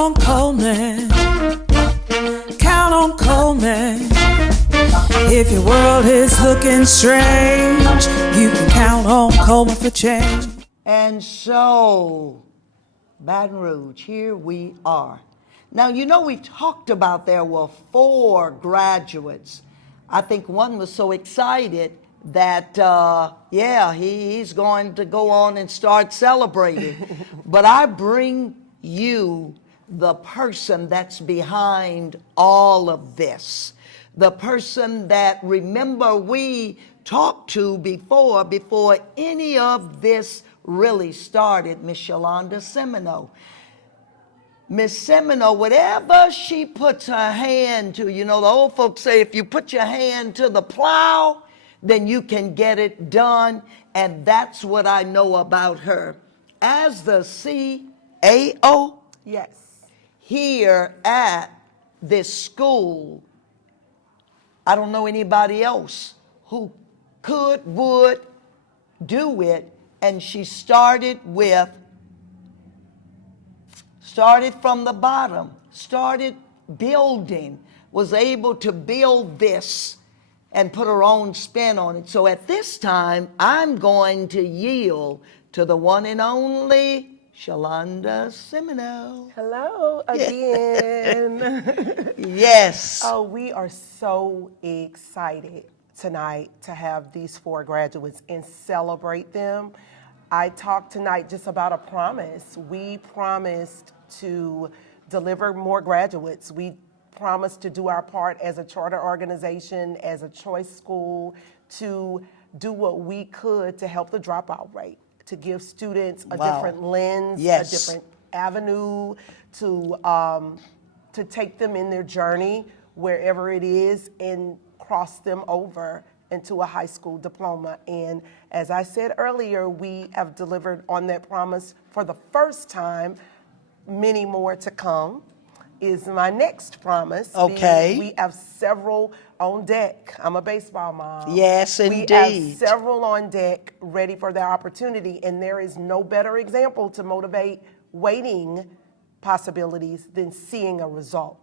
on Coleman. Count on Coleman. If your world is looking strange, you can count on Coleman for change. And so, Baton Rouge, here we are. Now, you know, we talked about there were 4 graduates. I think one was so excited that, he's going to go on and start celebrating. But I bring you the person that's behind all of this. The person that, remember, we talked to before any of this really started, Miss Shalonda Simoneaux. Miss Simoneaux, whatever she puts her hand to, you know, the old folks say if you put your hand to the plow, then you can get it done. And that's what I know about her. As the CAO, Yes. here at this school, I don't know anybody else who would do it. And she started from the bottom, started building, was able to build this and put her own spin on it. So at this time, I'm going to yield to the one and only Shalonda Simoneaux. Hello again. Yes. Oh, we are so excited tonight to have these 4 graduates and celebrate them. I talked tonight just about a promise. We promised to deliver more graduates. We promised to do our part as a charter organization, as a choice school, to do what we could to help the dropout rate, to give students a different lens, Yes. a different avenue to take them in their journey wherever it is and cross them over into a high school diploma. And as I said earlier, we have delivered on that promise for the first time. Many more to come is my next promise. Okay. We have several on deck. I'm a baseball mom. Yes, We indeed. have several on deck ready for their opportunity, and there is no better example to motivate waiting possibilities than seeing a result.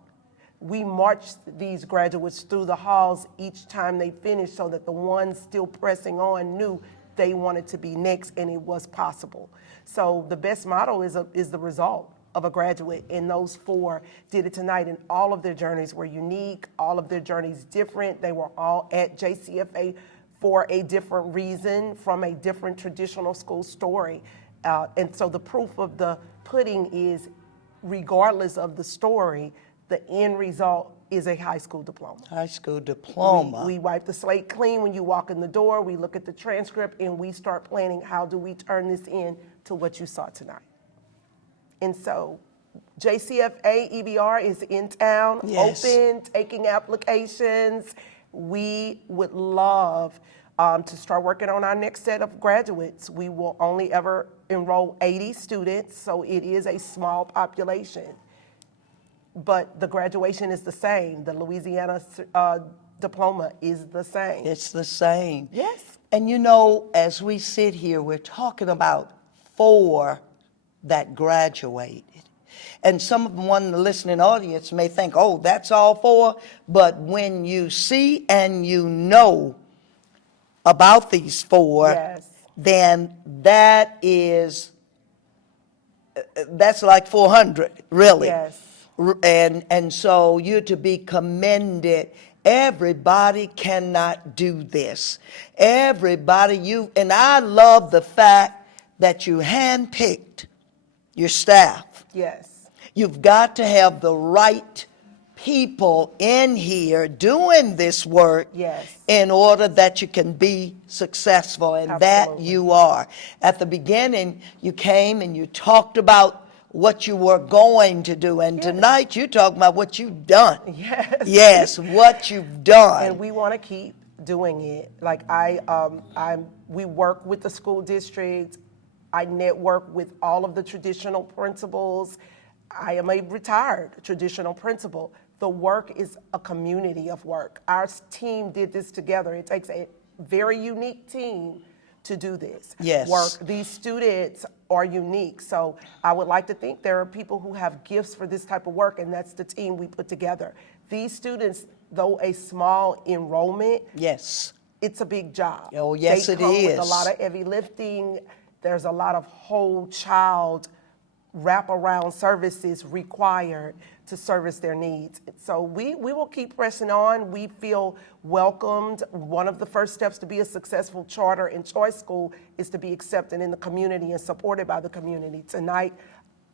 We marched these graduates through the halls each time they finished so that the ones still pressing on knew they wanted to be next and it was possible. So the best model is the result of a graduate, and those 4 did it tonight, and all of their journeys were unique, all of their journeys different. They were all at JCFA for a different reason, from a different traditional school story. And so the proof of the pudding is, regardless of the story, the end result is a high school diploma. High school diploma. We wipe the slate clean when you walk in the door. We look at the transcript and we start planning, how do we turn this in to what you saw tonight? And so JCFA EBR is in town, Yes. open, taking applications. We would love to start working on our next set of graduates. We will only ever enroll 80 students, so it is a small population. But the graduation is the same. The Louisiana diploma is the same. It's the same. Yes. And you know, as we sit here, we're talking about 4 that graduated. And someone in the listening audience may think, oh, that's all 4. But when you see and you know about these 4, Yes. then that's like 400, really. Yes. And so you're to be commended. Everybody cannot do this. Everybody, and I love the fact that you handpicked your staff. Yes. You've got to have the right people in here doing this work. Yes. In order that you can be successful, and that Absolutely. you are. At the beginning, you came and you talked about what you were going to do, and tonight you talking about what you've done. Yes. Yes, what you've done. And we want to keep doing it. Like we work with the school district. I network with all of the traditional principals. I am a retired traditional principal. The work is a community of work. Our team did this together. It takes a very unique team to do this Yes. work. These students are unique. So I would like to think there are people who have gifts for this type of work, and that's the team we put together. These students, though a small enrollment, Yes. it's a big job. Oh, yes, They it come with a is. lot of heavy lifting. There's a lot of whole child wraparound services required to service their needs. So we will keep pressing on. We feel welcomed. One of the first steps to be a successful charter and choice school is to be accepted in the community and supported by the community. Tonight,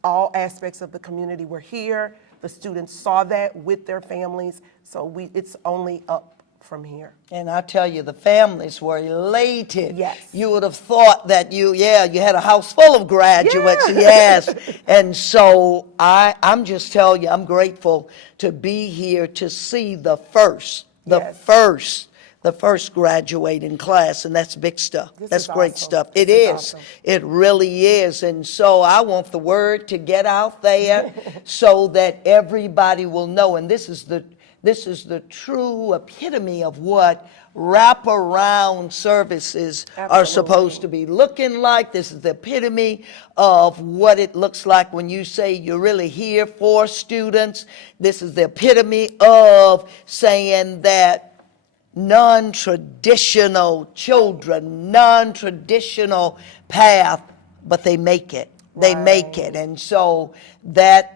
all aspects of the community were here. The students saw that with their families. So it's only up from here. And I tell you, the families were elated. Yes. You would have thought that you had a house full of graduates. Yeah. Yes. And so I'm just telling you, I'm grateful to be here to see the first graduating class, and that's big stuff. This That's is great awesome. stuff. This It is is. awesome. It really is. And so I want the word to get out there so that everybody will know. And this is the true epitome of what wraparound services are Absolutely. supposed to be looking like. This is the epitome of what it looks like when you say you're really here for students. This is the epitome of saying that non-traditional children, non-traditional path, but they make it. They make it. And so that's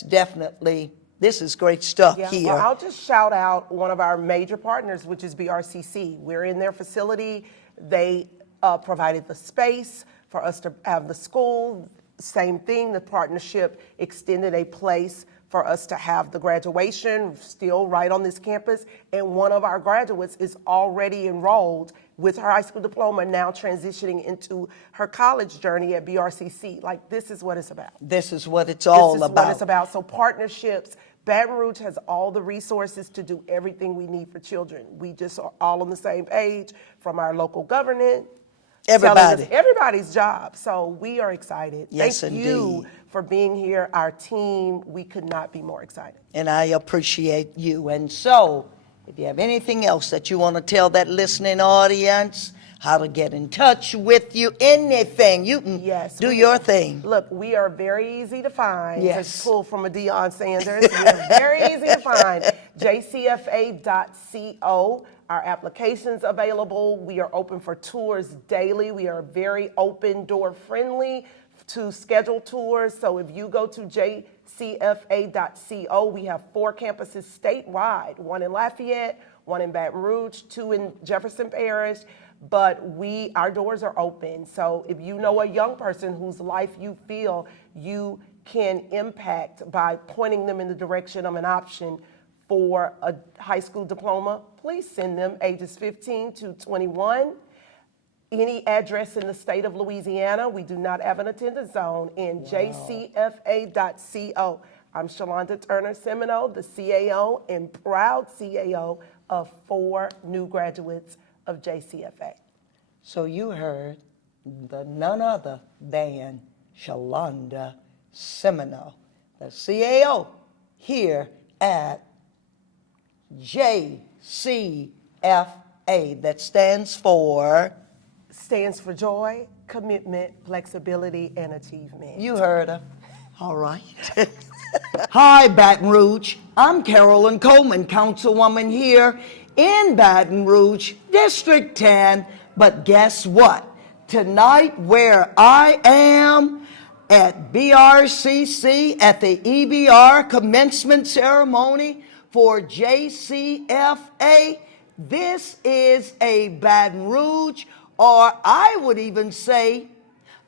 definitely, this is great stuff here. Well, I'll just shout out one of our major partners, which is BRCC. We're in their facility. They provided the space for us to have the school. Same thing, the partnership extended a place for us to have the graduation, still right on this campus. And one of our graduates is already enrolled with her high school diploma, now transitioning into her college journey at BRCC. Like, this is what it's about. This is what it's all This is about. what it's about. So partnerships, Baton Rouge has all the resources to do everything we need for children. We just are all on the same page, from our local government. Everybody. Everybody's job. So we are excited. Yes, Thank you indeed. for being here. Our team, we could not be more excited. And I appreciate you. And so, if you have anything else that you want to tell that listening audience, how to get in touch with you, anything, you can do your thing. Look, we are very easy to find. Yes. Just pull from a Deion Sanders. We're very easy to find. JCFA.co. Our application's available. We are open for tours daily. We are very open door friendly to schedule tours. So if you go to JCFA.co, we have 4 campuses statewide, 1 in Lafayette, 1 in Baton Rouge, 2 in Jefferson Parish. But our doors are open. So if you know a young person whose life you feel you can impact by pointing them in the direction of an option for a high school diploma, please send them ages 15 to 21. Any address in the state of Louisiana, we do not have an attendance zone, in JCFA.co. I'm Shalonda Simoneaux, the CAO and proud CAO of 4 new graduates of JCFA. So you heard none other than Shalonda Simoneaux, the CAO here at JCFA. That stands for Joy, Commitment, Flexibility, and Achievement. You heard her. All right. Hi, Baton Rouge. I'm Carolyn Coleman, Councilwoman here in Baton Rouge, District 10. But guess what? Tonight, where I am at BRCC at the EBR commencement ceremony for JCFA, this is a Baton Rouge, or I would even say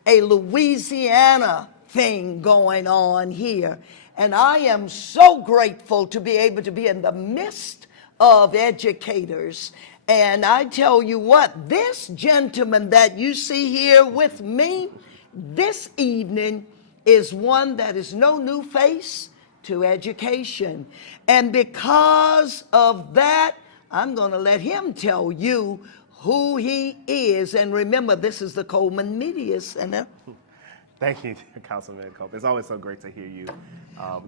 a Louisiana thing going on here. And I am so grateful to be able to be in the midst of educators. And I tell you what, this gentleman that you see here with me this evening is one that is no new face to education. And because of that, I'm going to let him tell you who he is. And remember, this is the Coleman Media Center. Thank you, Councilman Cope. It's always so great to hear you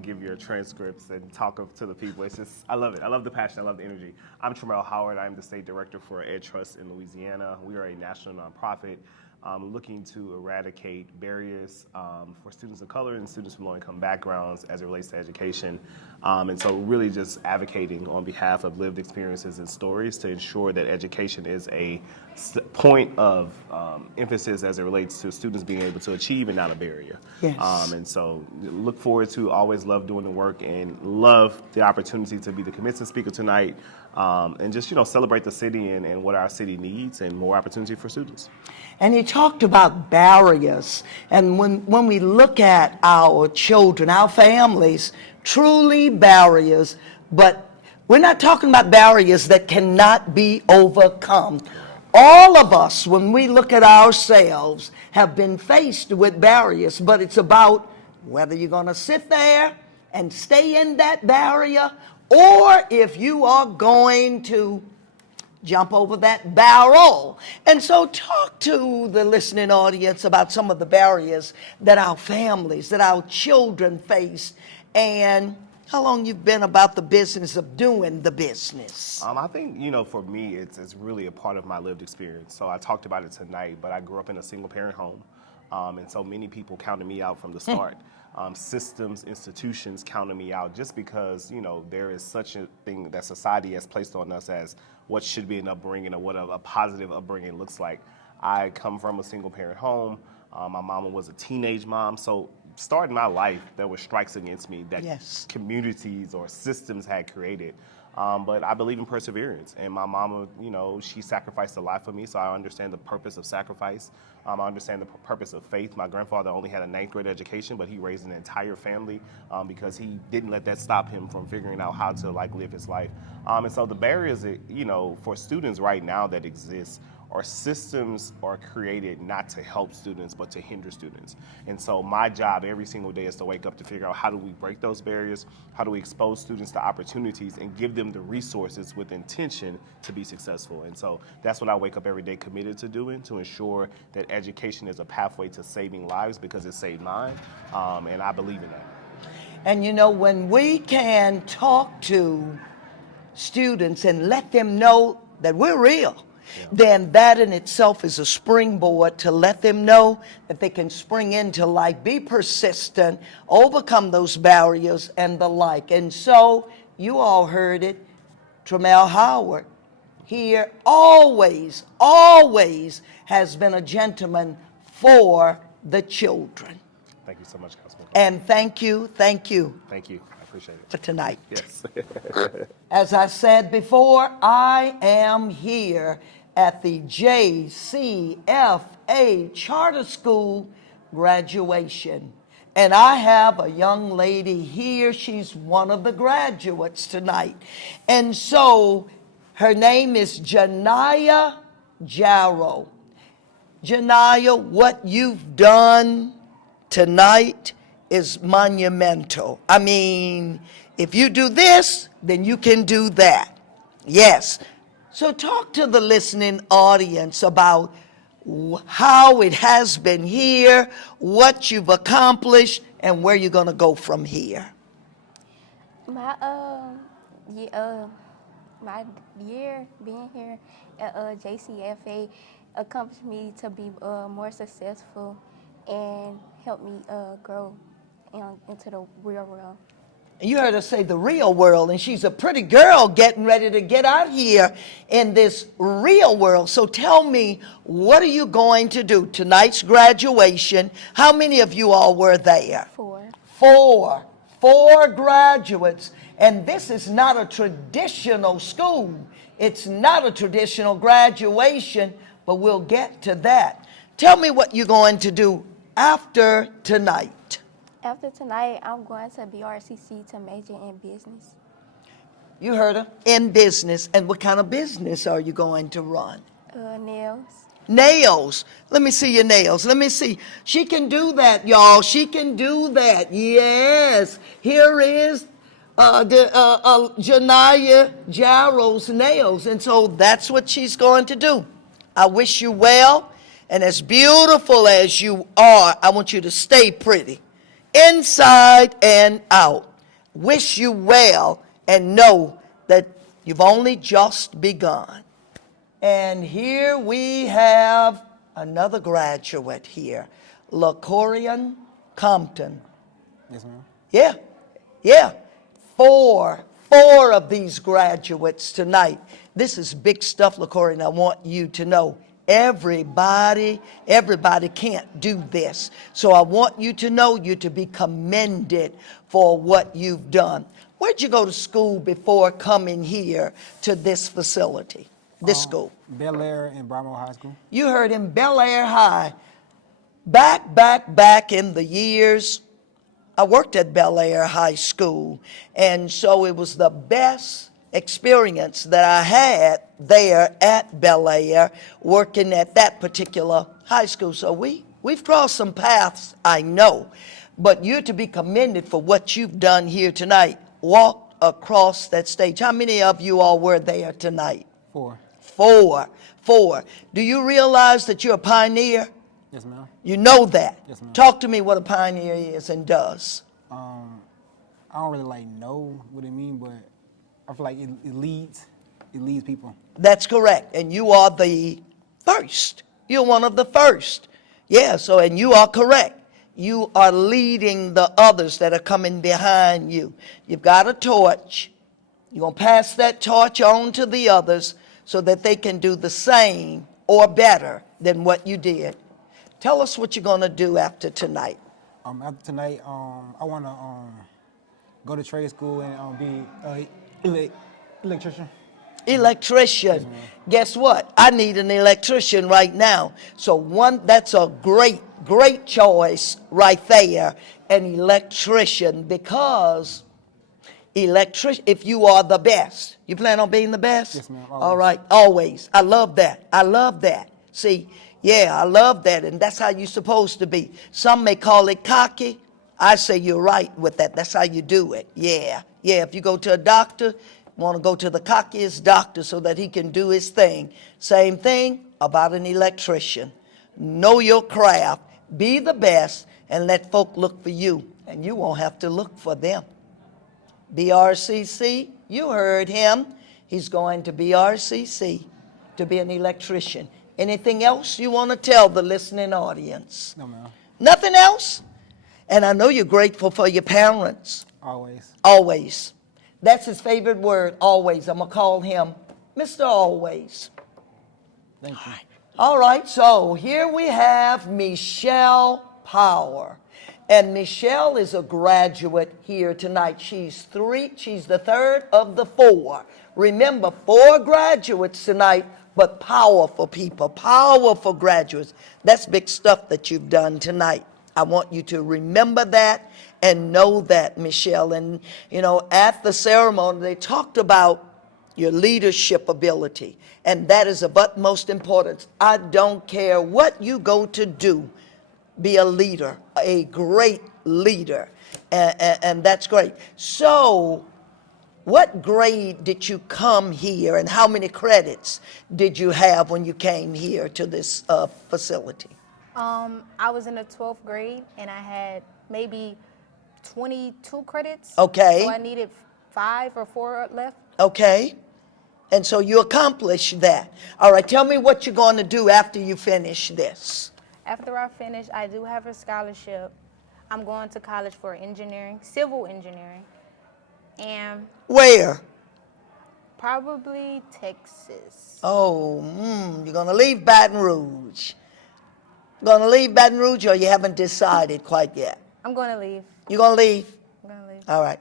give your transcripts and talk to the people. It's just, I love it. I love the passion. I love the energy. I'm Tremel Howard. I'm the State Director for Ed Trust in Louisiana. We are a national nonprofit looking to eradicate barriers for students of color and students from low-income backgrounds as it relates to education. And so really just advocating on behalf of lived experiences and stories to ensure that education is a point of emphasis as it relates to students being able to achieve and not a barrier. Yes. And so look forward to, always love doing the work and love the opportunity to be the commencement speaker tonight and just, celebrate the city and what our city needs and more opportunity for students. And he talked about barriers. And when we look at our children, our families, truly barriers, but we're not talking about barriers that cannot be overcome. All of us, when we look at ourselves, have been faced with barriers, but it's about whether you're going to sit there and stay in that barrier, or if you are going to jump over that barrel. And so talk to the listening audience about some of the barriers that our families, that our children face, and how long you've been about the business of doing the business. I think, for me, it's really a part of my lived experience. So I talked about it tonight, but I grew up in a single parent home. And so many people counted me out from the start. Systems, institutions counted me out just because, there is such a thing that society has placed on us as what should be an upbringing or what a positive upbringing looks like. I come from a single parent home. My mama was a teenage mom. So starting my life, there were strikes against me that Yes. communities or systems had created. But I believe in perseverance. And my mama, she sacrificed a lot for me, so I understand the purpose of sacrifice. I understand the purpose of faith. My grandfather only had a 9th grade education, but he raised an entire family because he didn't let that stop him from figuring out how to live his life. And so the barriers that, for students right now that exist or systems are created not to help students, but to hinder students. And so my job every single day is to wake up to figure out how do we break those barriers, how do we expose students to opportunities and give them the resources with intention to be successful. And so that's what I wake up every day committed to doing, to ensure that education is a pathway to saving lives because it saved mine, and I believe in that. And when we can talk to students and let them know that we're real, then that in itself is a springboard to let them know that they can spring into life, be persistent, overcome those barriers and the like. And so you all heard it, Tremel Howard here always has been a gentleman for the children. Thank you so much, Councilman. And thank you. Thank you. I appreciate it. For tonight. Yes. As I said before, I am here at the JCFA Charter School graduation. And I have a young lady here. She's one of the graduates tonight. And so her name is Janiyah Jarrow. Janiyah, what you've done tonight is monumental. I mean, if you do this, then you can do that. Yes. So talk to the listening audience about how it has been here, what you've accomplished, and where you're going to go from here. My year being here at JCFA accomplished me to be more successful and helped me grow into the real world. You heard her say the real world, and she's a pretty girl getting ready to get out here in this real world. So tell me, what are you going to do? Tonight's graduation, how many of you all were there? 4. Four graduates. And this is not a traditional school. It's not a traditional graduation, but we'll get to that. Tell me what you're going to do after tonight. After tonight, I'm going to BRCC to major in business. You heard her. In business. And what kind of business are you going to run? Nails. Nails. Let me see your nails. Let me see. She can do that, y'all. She can do that. Yes. Here is Janiyah Jarrow's nails. And so that's what she's going to do. I wish you well. And as beautiful as you are, I want you to stay pretty, inside and out. Wish you well and know that you've only just begun. And here we have another graduate here, LaCorian Compton. Yes, ma'am. Yeah. Four of these graduates tonight. This is big stuff, LaCorian. I want you to know. Everybody can't do this. So I want you to know you're to be commended for what you've done. Where'd you go to school before coming here to this facility, this school? Bel Air and Bramo High School. You heard him, Bel Air High. Back in the years, I worked at Bel Air High School, and so it was the best experience that I had there at Bel Air, working at that particular high school. So we've crossed some paths, I know, but you're to be commended for what you've done here tonight. Walk across that stage. How many of you all were there tonight? 4. Four. Do you realize that you're a pioneer? Yes, ma'am. You know that. Yes, ma'am. Talk to me what a pioneer is and does. I don't really know what it means, but I feel like it leads people. That's correct. And you are the first. You're one of the first. Yeah, so, and you are correct. You are leading the others that are coming behind you. You've got a torch. You're going to pass that torch on to the others so that they can do the same or better than what you did. Tell us what you're going to do after tonight. After tonight, I want to go to trade school and be electrician. Electrician. Guess what? I need an electrician right now. So that's a great choice right there, an electrician, because if you are the best. You plan on being the best? Yes, ma'am. All right, always. I love that. See, yeah, I love that, and that's how you're supposed to be. Some may call it cocky. I say you're right with that. That's how you do it. Yeah. If you go to a doctor, want to go to the cockiest doctor so that he can do his thing. Same thing about an electrician. Know your craft, be the best, and let folk look for you, and you won't have to look for them. BRCC, you heard him. He's going to BRCC to be an electrician. Anything else you want to tell the listening audience? No, ma'am. Nothing else? And I know you're grateful for your parents. Always. That's his favorite word, always. I'm going to call him Mr. Always. Thank you. All right, so here we have Michelle Power. And Michelle is a graduate here tonight. She's the third of the 4. Remember, 4 graduates tonight, but powerful people, powerful graduates. That's big stuff that you've done tonight. I want you to remember that and know that, Michelle. And, at the ceremony, they talked about your leadership ability, and that is of utmost importance. I don't care what you go to do, be a leader, a great leader, and that's great. So, what grade did you come here, and how many credits did you have when you came here to this facility? I was in the 12th grade, and I had maybe 22 credits. Okay. So I needed 5 or 4 left. Okay. And so you accomplished that. All right, tell me what you're going to do after you finish this. After I finish, I do have a scholarship. I'm going to college for engineering, civil engineering, and Where? probably Texas. Oh, you're going to leave Baton Rouge. Going to leave Baton Rouge, or you haven't decided quite yet? I'm going to leave. You're going to leave? I'm going to leave. All right.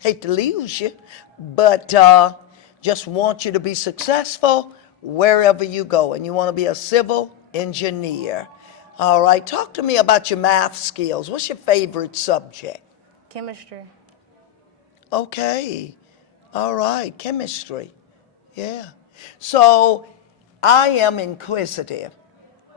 Hate to lose you, but just want you to be successful wherever you go. And you want to be a civil engineer. All right. Talk to me about your math skills. What's your favorite subject? Chemistry. Okay. All right. Chemistry. Yeah. So I am inquisitive.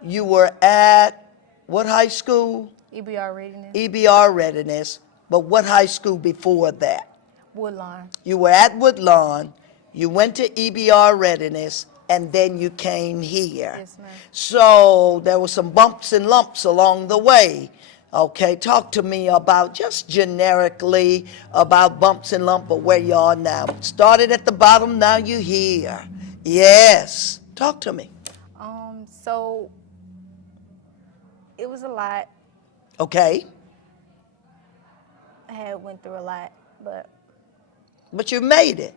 You were at what high school? EBR readiness. EBR Readiness. But what high school before that? Woodlawn. You were at Woodlawn. You went to EBR Readiness. and then you came here. Yes, ma'am. So there were some bumps and lumps along the way. Okay, talk to me about just generically about bumps and lumps of where you are now. Started at the bottom, now you here. Yes, talk to me. So it was a lot. Okay, I had went through a lot, but but you made it,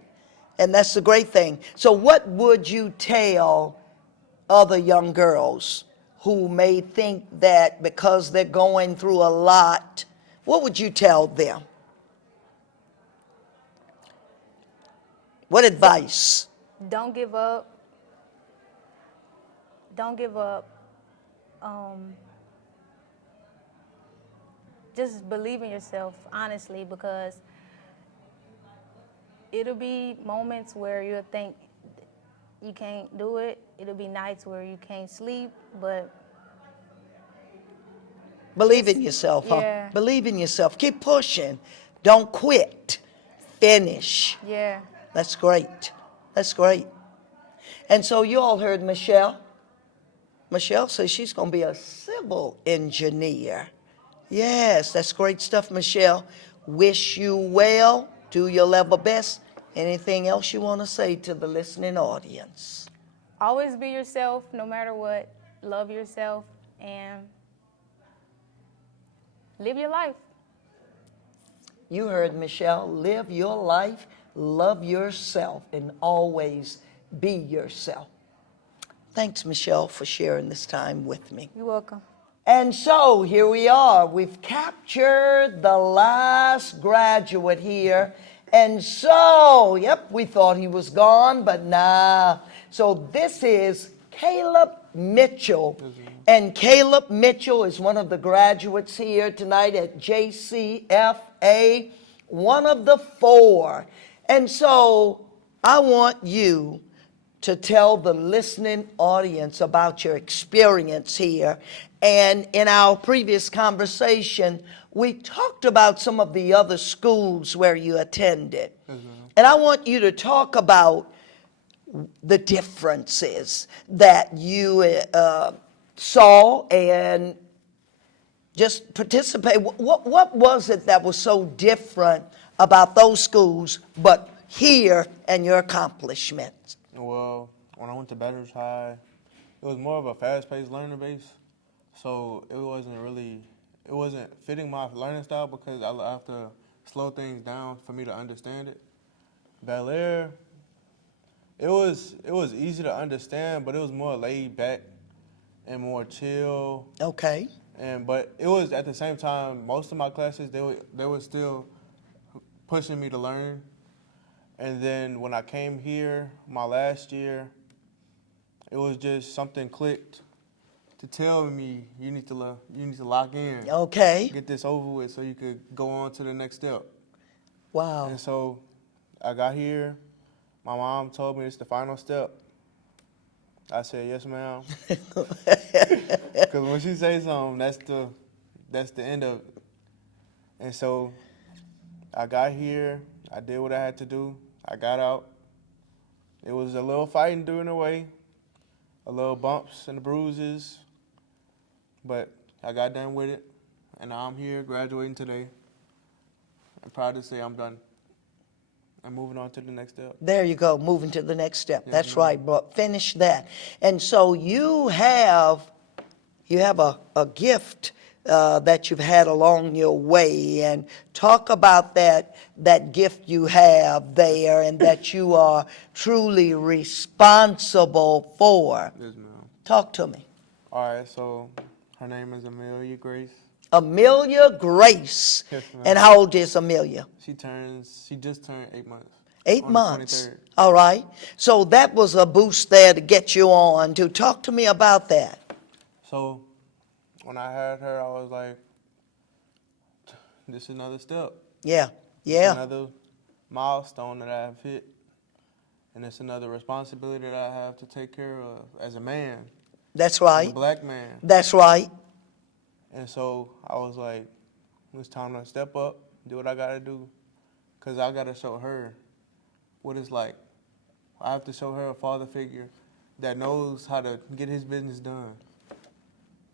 and that's the great thing. So what would you tell other young girls who may think that because they're going through a lot, what would you tell them? What advice? don't give up. Don't give up. Just believe in yourself, honestly, because it'll be moments where you'll think you can't do it. It'll be nights where you can't sleep, but Believe in yourself, huh? yeah. Believe in yourself. Keep pushing. Don't quit. Finish. yeah. That's great. That's great. And so you all heard Michelle. Michelle says she's going to be a civil engineer. Yes, that's great stuff, Michelle. Wish you well. Do your level best. Anything else you want to say to the listening audience? Always be yourself, no matter what. Love yourself and live your life. You heard Michelle. Live your life, love yourself, and always be yourself. Thanks, Michelle, for sharing this time with me. You're welcome. And so here we are. We've captured the last graduate here. And so, yep, we thought he was gone, but nah. So this is Caleb Mitchell. And Caleb Mitchell is one of the graduates here tonight at JCFA, one of the 4. And so I want you to tell the listening audience about your experience here. And in our previous conversation, we talked about some of the other schools where you attended. And I want you to talk about the differences that you saw and just participate. What was it that was so different about those schools, but here and your accomplishments? Well, when I went to Batters High, it was more of a fast-paced learning base, so it wasn't fitting my learning style because I have to slow things down for me to understand it. Bel Air, it was easy to understand, but it was more laid back and more chill. Okay. But it was at the same time, most of my classes they were still pushing me to learn. And then when I came here, my last year, it was just something clicked to tell me you need to lock in. Okay. Get this over with so you could go on to the next step. Wow. And so I got here. My mom told me it's the final step. I said, yes, ma'am. Because when she says something, that's the end of it. And so I got here. I did what I had to do. I got out. It was a little fighting during the way, a little bumps and bruises, but I got done with it, and now I'm here graduating today. I'm proud to say I'm done. I'm moving on to the next step. There you go, moving to the next step. Yes, That's ma'am. right, but finish that. And so you have a gift that you've had along your way, and talk about that gift you have there and that you are truly responsible for. Yes, ma'am. Talk to me. All right, so her name is Amelia Grace. Amelia Grace. Yes, ma'am. And how old is Amelia? She just turned 8 months. 8 on the months. 23rd. All right. So that was a boost there to get you on. To talk to me about that. So when I had her, I was like, this is another step. Yeah. It's Yeah. another milestone that I have hit. And it's another responsibility that I have to take care of as a man, That's as a right. black man. That's right. And so I was like, it's time to step up, do what I got to do, because I got to show her what it's like. I have to show her a father figure that knows how to get his business done.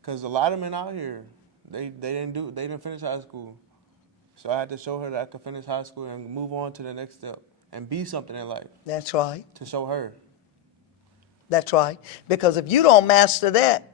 Cause a lot of men out here, they didn't finish high school. So I had to show her that I could finish high school and move on to the next step and be something in life. That's right. To show her. That's right. Because if you don't master that,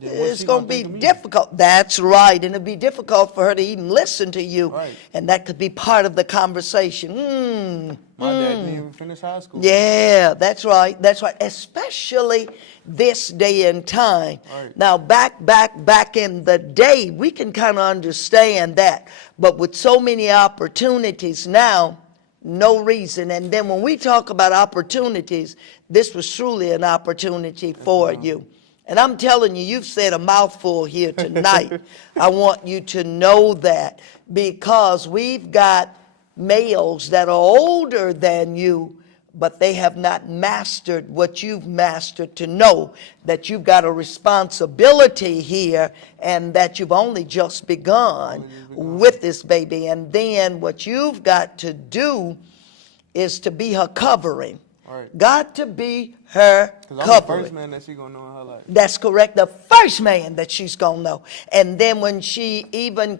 Then what's it's she going gonna to be think of me? difficult. That's right. And it'll be difficult for her to even listen to you. Right. And that could be part of the conversation. My dad didn't even finish high school. Yeah, that's right. That's right. Especially this day and time. Right. Now, back in the day, we can kind of understand that. But with so many opportunities now, no reason. And then when we talk about opportunities, this was truly an opportunity for you. And I'm telling you, you've said a mouthful here tonight. I want you to know that, because we've got males that are older than you, but they have not mastered what you've mastered, to know that you've got a responsibility here and that you've only just begun with this baby. And then what you've got to do is to be her covering. Right. Got to be her Cause I'm covering. the first man that she gonna know in her life. That's correct. The first man that she's going to know. And then when she even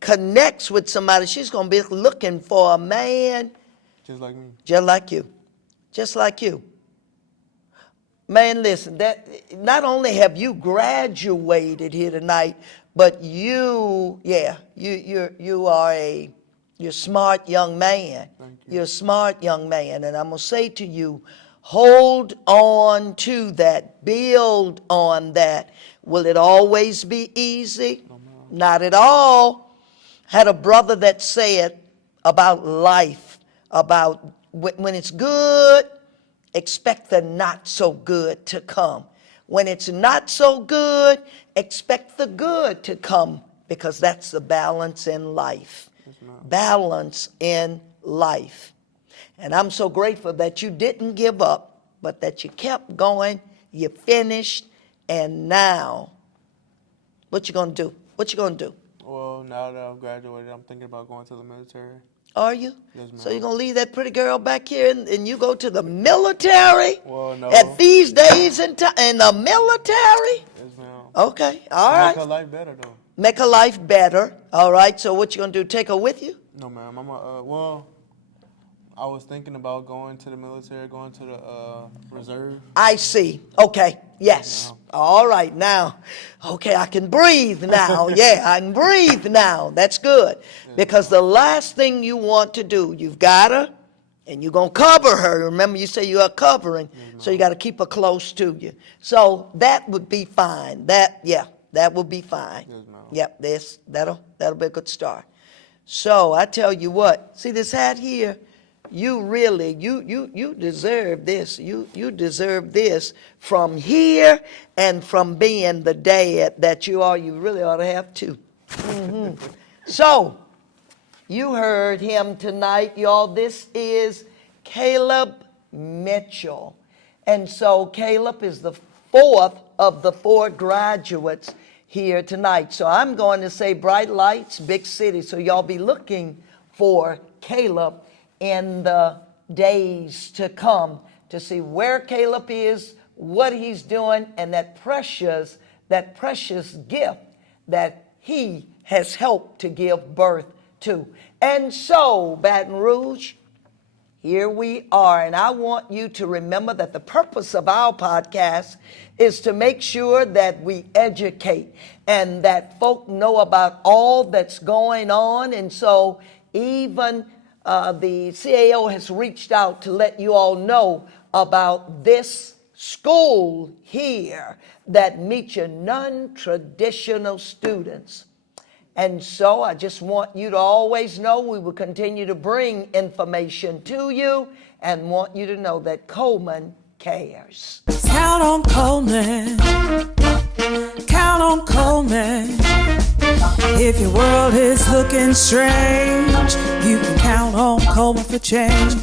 connects with somebody, she's going to be looking for a man Just like me. just like you. Just like you. Man, listen, that not only have you graduated here tonight, but you're a smart young man. Thank you. You're a smart young man. And I'm going to say to you, hold on to that. Build on that. Will it always be easy? Not at all. Had a brother that said about life, about when it's good, expect the not so good to come. When it's not so good, expect the good to come, because that's the balance in life. Balance in life. And I'm so grateful that you didn't give up, but that you kept going, you finished, and now, what you gonna do? What you gonna do? Well, now that I've graduated, I'm thinking about going to the military. Are you? Yes, ma'am. So you're gonna leave that pretty girl back here and you go to the military? Well, no. At these days in the military? Yes, ma'am. Okay, all Make right. her life better, though. Make her life better. All right, so what you gonna do? Take her with you? No, ma'am. I was thinking about going to the military, going to the reserve. I see. Okay, yes. All right, now. Okay, I can breathe now. Yeah, I can breathe now. That's good. Because the last thing you want to do, you've got her, and you're going to cover her. Remember, you say you are covering, so you got to keep her close to you. So that would be fine. That would be fine. Yes, ma'am. Yep, that'll be a good start. So I tell you what, see this hat here? You really, you deserve this. You deserve this from here and from being the dad that you are. You really ought to have two. So, you heard him tonight, y'all. This is Caleb Mitchell. And so Caleb is the fourth of the four graduates here tonight. So I'm going to say bright lights, big city. So y'all be looking for Caleb in the days to come to see where Caleb is, what he's doing, and that precious gift that he has helped to give birth to. And so, Baton Rouge, here we are, and I want you to remember that the purpose of our podcast is to make sure that we educate and that folk know about all that's going on. And so even the CAO has reached out to let you all know about this school here that meets your non-traditional students. And so I just want you to always know we will continue to bring information to you and want you to know that Coleman cares. Count on Coleman. Count on Coleman. If your world is looking strange, you can count on Coleman for change.